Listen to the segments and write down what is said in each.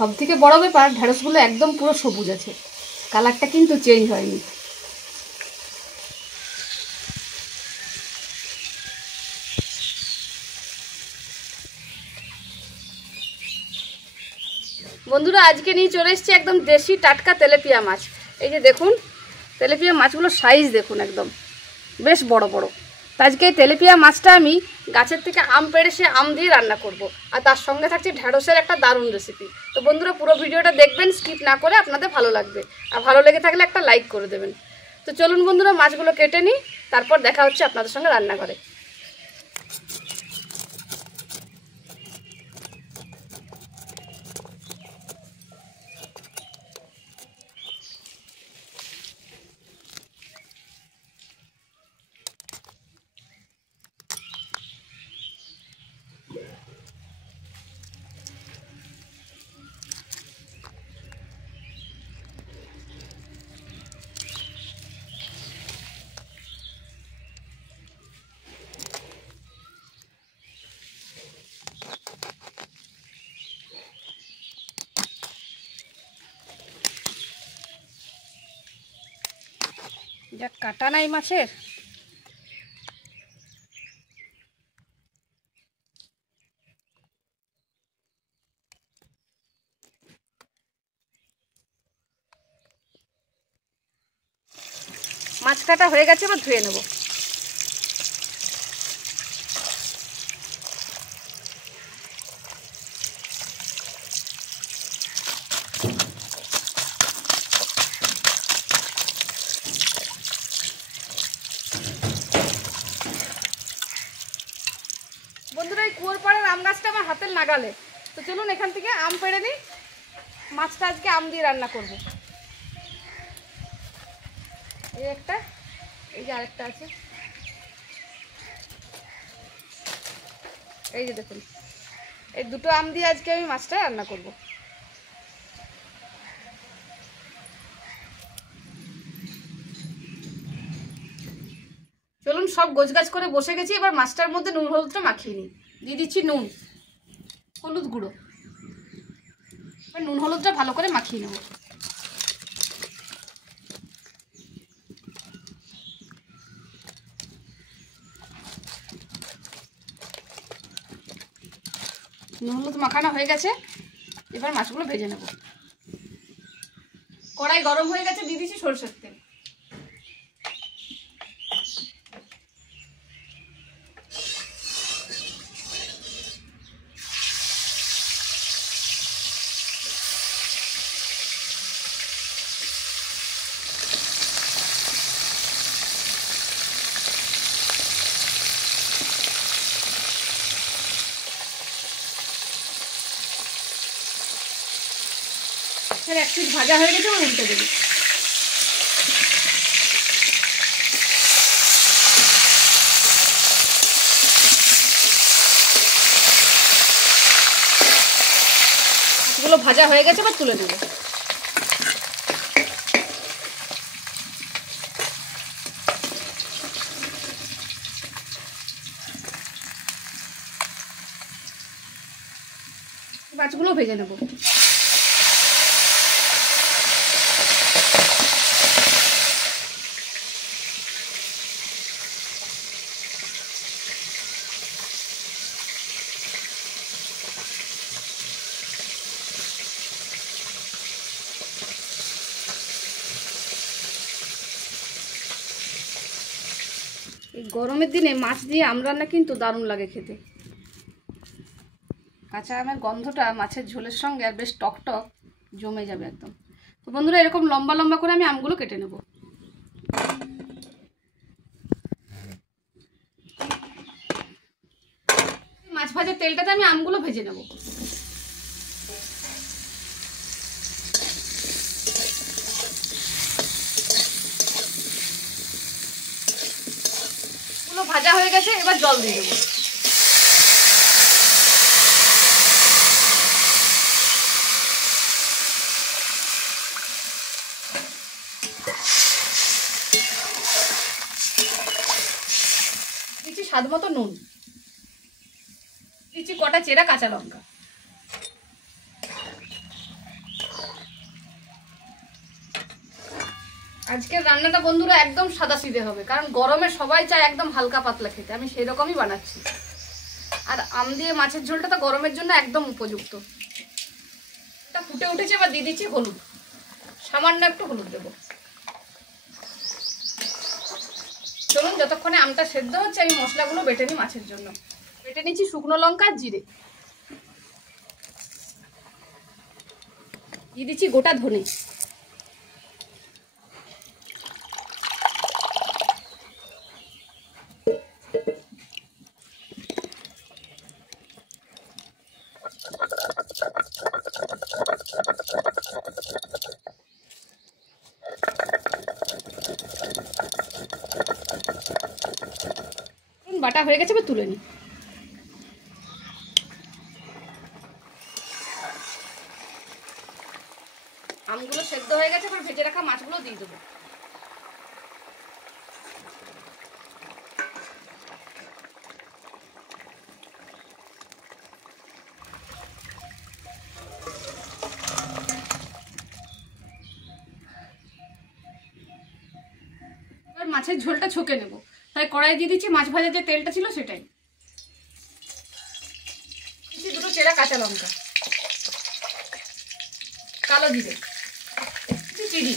সবথেকে বড় ব্যাপার, ঢেঁড়সগুলো একদম পুরো সবুজ আছে, কালারটা কিন্তু চেঞ্জ হয়নি। বন্ধুরা আজকে নিয়ে চলে এসেছি একদম দেশি টাটকা তেলাপিয়া মাছ। এই যে দেখুন তেলাপিয়া মাছগুলোর সাইজ দেখুন, একদম বেশ বড় বড়। তো আজকে এই তেলাপিয়া মাছটা আমি গাছের থেকে আম পেড়ে সে আম দিয়ে রান্না করব, আর তার সঙ্গে থাকছে ঢেঁড়সের একটা দারুণ রেসিপি। তো বন্ধুরা পুরো ভিডিওটা দেখবেন, স্কিপ না করে, আপনাদের ভালো লাগবে। আর ভালো লেগে থাকলে একটা লাইক করে দেবেন। তো চলুন বন্ধুরা মাছগুলো কেটে নিই, তারপর দেখা হচ্ছে আপনাদের সঙ্গে রান্নাঘরে। যা কাটা নাই মাছের, মাছ কাটা হয়ে গেছে, এবার ধুয়ে নেব। বন্ধুরা এই কুয়োর পাড়ের আম গাছটা আমার হাতের নাগালে। তো চলুন এখান থেকে আম পেড়ে নিই, মাছটা আজকে আম দিয়ে রান্না করব। এই একটা, এই যে আরেকটা আছে, এই যে দেখুন, এই দুটো আম দিয়ে আজকে আমি মাছটা রান্না করব। চলুন সব গোছগাছ করে বসে গেছি, এবার মাছটার মধ্যে নুন হলুদটা মাখিয়ে নিই। দিয়ে দিচ্ছি নুন, হলুদ গুঁড়ো, এবার নুন হলুদটা ভালো করে মাখিয়ে নেব। নুন হলুদ মাখানো হয়ে গেছে, এবার মাছগুলো ভেজে নেব। কড়াই গরম হয়ে গেছে, দিয়ে দিচ্ছি সরষের তেল। এক পিঠ ভাজা হয়ে গেছে, আমি উল্টে দেবো। মাছগুলো ভাজা হয়ে গেছে, এবার তুলে দেবো। মাছগুলো ভেজে নেব। এই গরমের দিনে মাছ দিয়ে আম রান্না কিন্তু দারুণ লাগে খেতে। কাঁচা আমের গন্ধটা মাছের ঝোলের সঙ্গে আর বেশ টক টক জমে যাবে একদম। তো বন্ধুরা এরকম লম্বা লম্বা করে আমি আমগুলো কেটে নেব। মাছ ভাজার তেলটাতে আমি আমগুলো ভেজে নেব। গুলো ভাজা হয়ে গেছে, এবার জল দিয়ে দেবো। দিচ্ছি স্বাদ মতো নুন, দিচ্ছি কটা চেরা কাঁচা লঙ্কা, আজকের রান্নাটা বন্ধুরা একদম সাদাসিধে হবে, কারণ গরমে সবাই চায় একদম হালকা পাতলা খেতে। আমি সেই রকমই বানাচ্ছি। আর আম দিয়ে মাছের ঝোলটা তো গরমের জন্য একদম উপযুক্ত। এটা ফুটে উঠেছে, এবার দিয়ে দিচ্ছি হলুদ, সামান্য একটু হলুদ দেবো। চলুন যতক্ষণে আমটা সেদ্ধ হচ্ছে আমি মশলাগুলো বেটে নিই মাছের জন্য। বেটে নিচ্ছি শুকনো লঙ্কা আর জিরে, দিয়ে দিচ্ছি গোটা ধনে, বাটা হয়ে গেছে, এবার তুলে নিই। আমগুলো সেদ্ধ হয়ে গেছে, এবার ভেজে রাখা মাছগুলো দিয়ে দেবো। এবার মাছের ঝোলটা ছকে নেব, তাই কড়াই দিয়ে দিচ্ছি মাছ ভাজার যে তেলটা ছিল সেটাই। দুটো চেরা কাঁচা লঙ্কা, কালো জিরে, চিনি,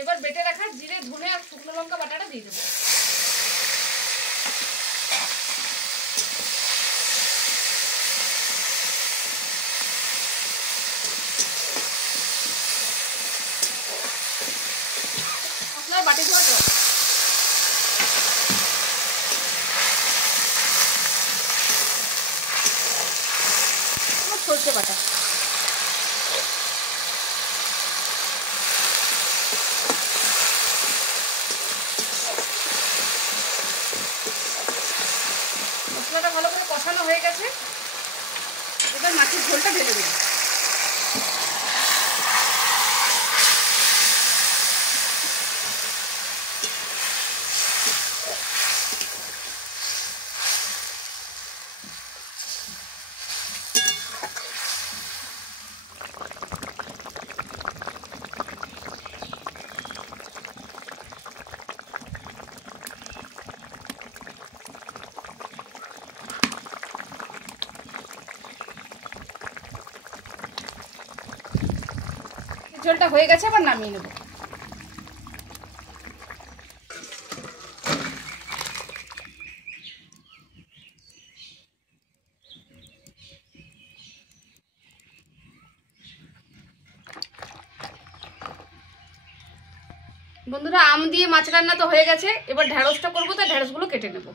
এবার বেটে রাখা জিরে ধনে আর শুকনো লঙ্কা বাটাটা দিয়ে দেবো। মশলার বাটি ধোয়া জল, সরষে বাটা, মশলাটা ভালো করে কষানো হয়ে গেছে, এবার মাছের ঝোলটা ঢেলে দেবো। ঝোলটা হয়ে গেছে, আবার নামিয়ে নেব। বন্ধুরা আম দিয়ে মাছ রান্না তো হয়ে গেছে, এবার ঢেঁড়সটা করবো, তো ঢেঁড়সগুলো কেটে নেব।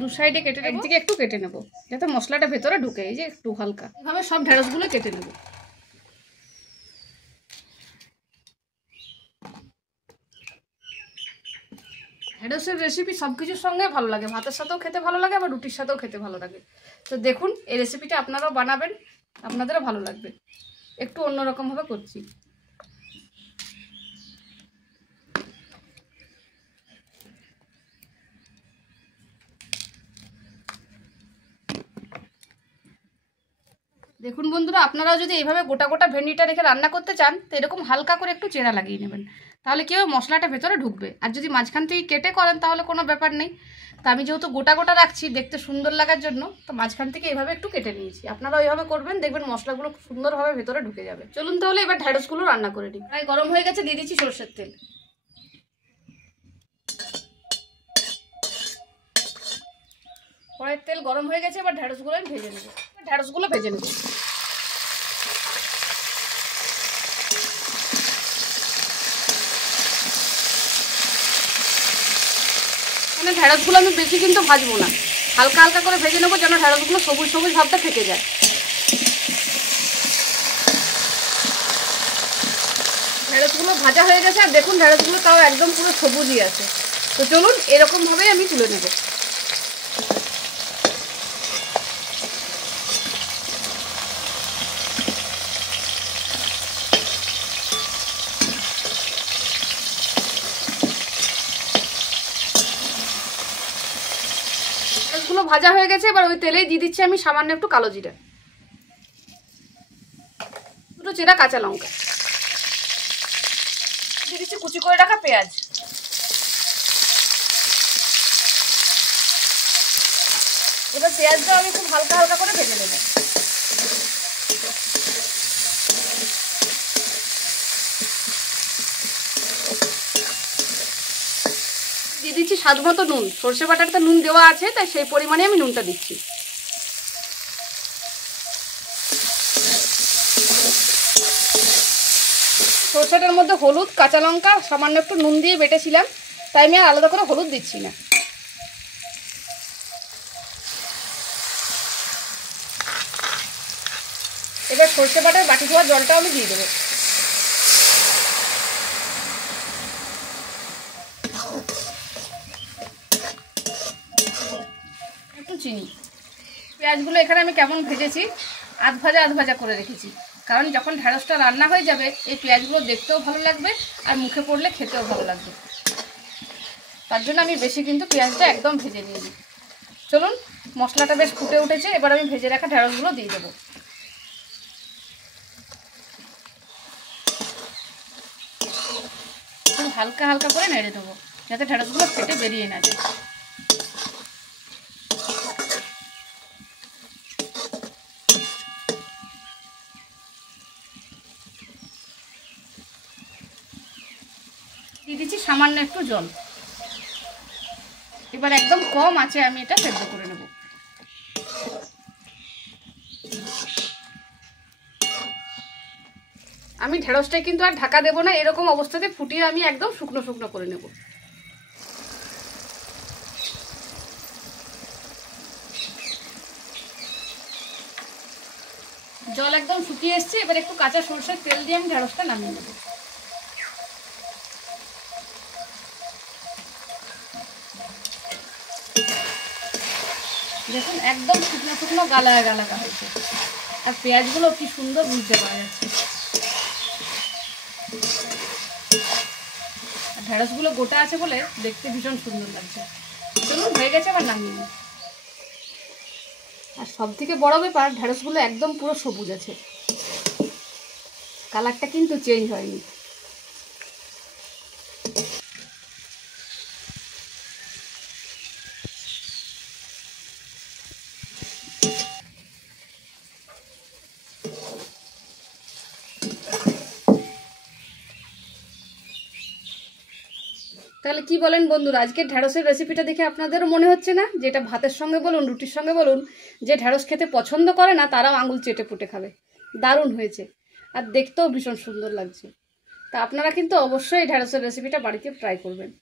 দু সাইডে কেটে নেব, একদিকে একটু কেটে নেব যাতে মশলাটা ভেতরে ঢুকে, এই যে একটু হালকা এভাবে সব ঢেঁড়সগুলো কেটে নেব। ঢেঁড়সের রেসিপি সব কিছুর সঙ্গে ভালো লাগে, ভাতের সাথেও খেতে ভালো লাগে, আবার রুটির সাথেও খেতে ভালো লাগে। তো দেখুন এই রেসিপিটা আপনারাও বানাবেন, আপনাদেরও ভালো লাগবে। একটু অন্যরকমভাবে করছি। দেখুন বন্ধুরা, আপনারাও যদি এইভাবে গোটা গোটা ভেন্ডিটা রেখে রান্না করতে চান, তো এরকম হালকা করে একটু চেরা লাগিয়ে নেবেন, তাহলে কি হবে মশলাটা ভেতরে ঢুকবে। আর যদি মাঝখান থেকে কেটে করেন তাহলে কোনো ব্যাপার নেই। তো আমি যেহেতু গোটা গোটা রাখছি দেখতে সুন্দর লাগার জন্য, তো মাঝখান থেকে এইভাবে একটু কেটে নিয়েছি। আপনারাও এইভাবে করবেন, দেখবেন মশলাগুলো খুব সুন্দরভাবে ভেতরে ঢুকে যাবে। চলুন তাহলে এবার ঢেঁড়সগুলো রান্না করে নিই। প্রায় গরম হয়ে গেছে, দিয়ে দিচ্ছি সরষের তেল। কড়াইয়ের তেল গরম হয়ে গেছে, এবার ঢেঁড়সগুলো আমি ভেজে নেব। ঢেঁড়সগুলো ভেজে নেব। মানে ঢেঁড়সগুলো আমি বেশি কিন্তু ভাজবো না, হালকা হালকা করে ভেজে নেবো, যেন ঢেঁড়সগুলো সবুজ সবুজ ভাবটা থেকে যায়। ঢেঁড়সগুলো ভাজা হয়ে গেছে, আর দেখুন ঢেঁড়সগুলো তাও একদম পুরো সবুজই আছে। তো চলুন এরকমভাবেই আমি তুলে নেব। ঢেঁড়সগুলো ভাজা হয়ে গেছে, এবার ওই তেলেই দিয়ে দিচ্ছি আমি সামান্য একটু কালো জিরা, দুটো চেরা কাঁচা লঙ্কা, দিয়ে দিচ্ছি কুচি করে রাখা পেঁয়াজ। এবার পেঁয়াজটাও আমি খুব হালকা হালকা করে ভেজে নেব। দিয়ে দিচ্ছি স্বাদ মতো নুন। সর্ষে বাটাতে নুন দেওয়া আছে, তাই সেই পরিমাণে আমি নুনটা দিচ্ছি। সর্ষেটার মধ্যে হলুদ, কাঁচা লঙ্কা, সামান্য একটু নুন দিয়ে বেটেছিলাম, তাই আমি আর আলাদা করে হলুদ দিচ্ছি না। এবার সর্ষে বাটার বাটি ধোয়া জলটাও আমি দিয়ে দেবো। একটু চিনি। পেঁয়াজগুলো এখানে আমি কেমন ভেজেছি, আধ ভাজা করে রেখেছি, কারণ যখন ঢ্যাঁড়সটা রান্না হয়ে যাবে এই পেঁয়াজগুলো দেখতেও ভালো লাগবে আর মুখে পড়লে খেতেও ভালো লাগবে। তার জন্য আমি বেশি কিন্তু পেঁয়াজটা একদম ভেজে নিয়ে নিই। চলুন, মশলাটা বেশ ফুটে উঠেছে, এবার আমি ভেজে রাখা ঢ্যাঁড়সগুলো দিয়ে দেবো। খুব হালকা হালকা করে নেড়ে দেবো, যাতে ঢ্যাঁড়সগুলো ফেটে বেরিয়ে না যায়। দিয়ে দিচ্ছি সামান্য একটু জল। এবার একদম কম আঁচে আমি এটা সেদ্ধ করে নেব। আমি ঢেঁড়সটাই কিন্তু আর ঢাকা দেবো না, এরকম অবস্থাতে ফুটিয়ে আমি একদম শুকনো শুকনো করে নেব। জল একদম শুকিয়ে এসছে, এবার একটু কাঁচা সরষের তেল দিয়ে আমি ঢেঁড়সটা নামিয়ে নেব। দেখুন একদম শুকনো শুকনো গালা গালাকা হয়েছে, আর পেঁয়াজগুলো কি সুন্দর বুঝতে পারা যাচ্ছে। আর ঢেঁড়সগুলো গোটা আছে বলে দেখতে ভীষণ সুন্দর লাগছে। চলুন, হয়ে গেছে, আবার নামিয়ে নিই। আর সব থেকে বড় ব্যাপার, ঢেঁড়সগুলো একদম পুরো সবুজ আছে, কালারটা কিন্তু চেঞ্জ হয়নি। তাহলে কি বলেন বন্ধুরা, আজকের ঢ্যাঁড়সের রেসিপিটা দেখে আপনাদেরও মনে হচ্ছে না যে এটা ভাতের সঙ্গে বলুন, রুটির সঙ্গে বলুন, যে ঢ্যাঁড়স খেতে পছন্দ করে না তারাও আঙুল চেটে পুটে খাবে। দারুণ হয়েছে, আর দেখতেও ভীষণ সুন্দর লাগছে। তা আপনারা কিন্তু অবশ্যই ঢ্যাঁড়সের রেসিপিটা বাড়িতে ট্রাই করবেন।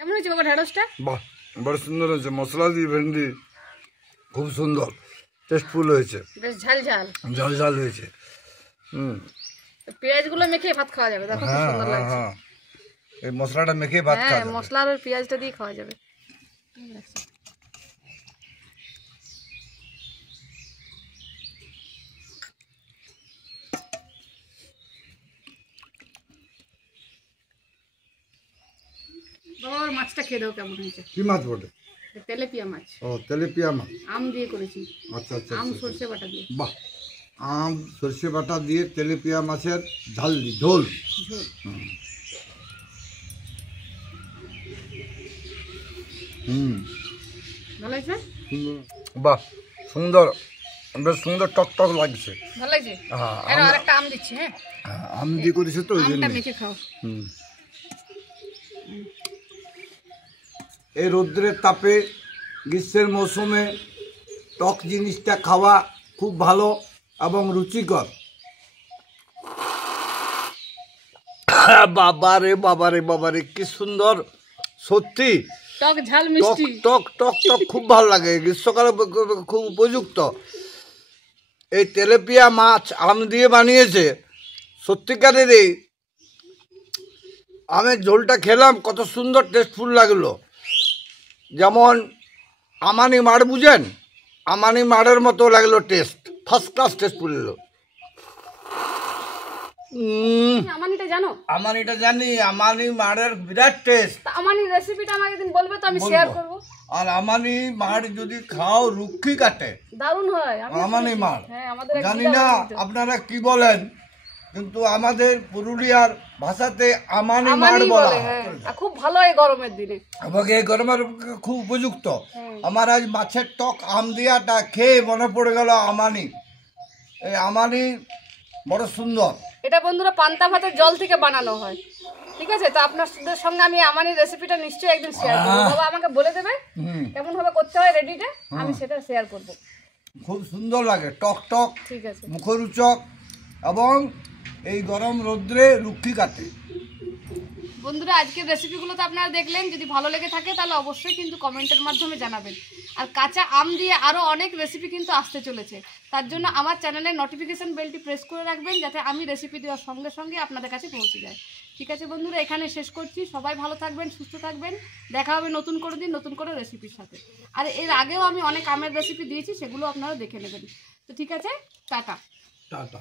কেমন হয়েছে বাবা ঢ্যাঁড়সটা? বাহ, বড় সুন্দর হয়েছে। মশলা দিয়ে ভেন্ডি খুব সুন্দর, টেস্টফুল হয়েছে, বেশ ঝাল ঝাল ঝাল ঝাল হয়েছে। পেঁয়াজগুলো মেখে ভাত খাওয়া যাবে, দেখো কি সুন্দর লাগছে। হ্যাঁ, এই মশলাটা মেখে ভাত খাওয়া হ্যাঁ, যাবে। মশলা আর পেঁয়াজটা দিয়ে খাওয়া যাবে। বাবা, আর মাছটা খেয়ে দাও, কেমন হয়েছে? কি মাছ বটে? তেলেপিয়া মাছ। ও, তেলেপিয়া মাছ। আম দিয়ে করেছি। আচ্ছা আচ্ছা, আম সর্ষে বাটা দিয়ে। বাহ, আম সর্ষে বাটা দিয়ে তেলেপিয়া মাছের ঝাল ঝোল। ঝোল। ভালো লাগছে? বাহ, সুন্দর, বেশ সুন্দর, টক টক লাগছে। ভালো লাগছে? হ্যাঁ, আর একটা আম দিচ্ছি। হ্যাঁ, আম দিয়ে করেছে তো, ওই জন্য। আমটা মেখে খাও। এই রৌদ্রের তাপে গ্রীষ্মের মৌসুমে টক জিনিসটা খাওয়া খুব ভালো এবং রুচিকর। বাবারে বাবারে বাবারে, কি সুন্দর, সত্যি টক ঝাল টক মিষ্টি। টক টক টক খুব ভালো লাগে, গ্রীষ্মকালে খুব উপযুক্ত। এই তেলেপিয়া মাছ আম দিয়ে বানিয়েছে, সত্যিকারের। এই আমের ঝোলটা খেলাম, কত সুন্দর টেস্টফুল লাগলো। যেমন আমানি মাড় বুঝেন, আমানি মাড়ের মতো লাগলো টেস্ট, ফার্স্ট ক্লাস টেস্টফুল এলো। আমানিটা জানো? আমার এটা জানি, আমানি মাড়ের বিরাট টেস্ট। তা আমানি রেসিপিটা আমাকে দিন বলবে তো, আমি শেয়ার করব। আর আমানি মাড় যদি খাও রুক্ষি কাটে, দারুণ হয়। আমানি মাড় হ্যাঁ, আমাদের জানি না আপনারা কি বলেন, কিন্তু আমাদের পুরুলিয়ার ভাষাতে আমানি মাড় বলা হয়। খুব ভালো এই গরমের দিনে, আমাকে এই গরমের খুব উপযুক্ত। আমার আজ মাছের টক আম দিয়াটা খেয়ে মনে পড়ে গেল আমানি। এই আমানি বড় সুন্দর। এটা বন্ধুরা পান্তা ভাতের জল থেকে বানানো হয়। ঠিক আছে, তো আপনাদের সঙ্গে আমি আমানি রেসিপিটা নিশ্চয়ই একদিন শেয়ার করব। বাবা আমাকে বলে দেবে কেমন ভাবে করতে হয় রেডিটা, আমি সেটা শেয়ার করব। খুব সুন্দর লাগে, টক টক, ঠিক আছে, মুখরোচক, এবং এই গরম রৌদ্রে রুক্ষি কাটে। বন্ধুরা আজকের রেসিপিগুলো তো আপনারা দেখলেন। যদি ভালো লেগে থাকে তাহলে অবশ্যই কিন্তু কমেন্টের মাধ্যমে জানাবেন। আর কাঁচা আম দিয়ে আরও অনেক রেসিপি কিন্তু আসতে চলেছে, তার জন্য আমার চ্যানেলের নোটিফিকেশন বেলটি প্রেস করে রাখবেন, যাতে আমি রেসিপি দেওয়ার সঙ্গে সঙ্গে আপনাদের কাছে পৌঁছে যায়। ঠিক আছে বন্ধুরা, এখানে শেষ করছি। সবাই ভালো থাকবেন, সুস্থ থাকবেন। দেখা হবে নতুন করে দিন নতুন করে রেসিপির সাথে। আর এর আগেও আমি অনেক আমের রেসিপি দিয়েছি, সেগুলো আপনারা দেখে নেবেন। তো ঠিক আছে, টাটা। টাটা।